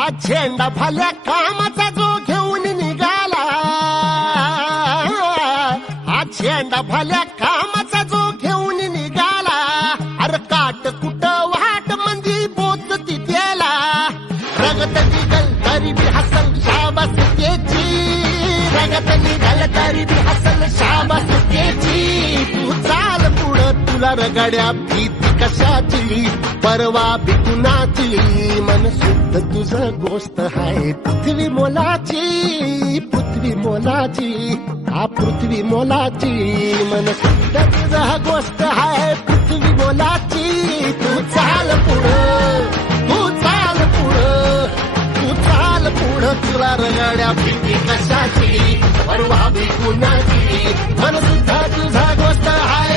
हा झेंडा भल्या कामाचा जो घेऊन निघाला, हा झेंडा भल्या कामाचा जो घेऊन निघाला, अरे काट कुट वाट मंदी बोत तिथेला, रगत निघल तरी बी हसल शाबास त्याची, रगत निघल तरी बी हसल शाबास त्याची. तू चाल पुढं तुला रगड्या भीती कशाची, परवा भी कुणाची, मन शुद्ध तुझं गोष्ट आहे पृथ्वी मोलाची, पृथ्वी मोलाची, हा पृथ्वी मोलाची, मन शुद्ध तुझं गोष्ट आहे पृथ्वी मोलाची. तू चाल पुढं, तू चाल पुढं, तू चाल पुढं तुला रगड्या भीती कशाची, परवा भी कुणाची, मन शुद्ध तुझं गोष्ट आहे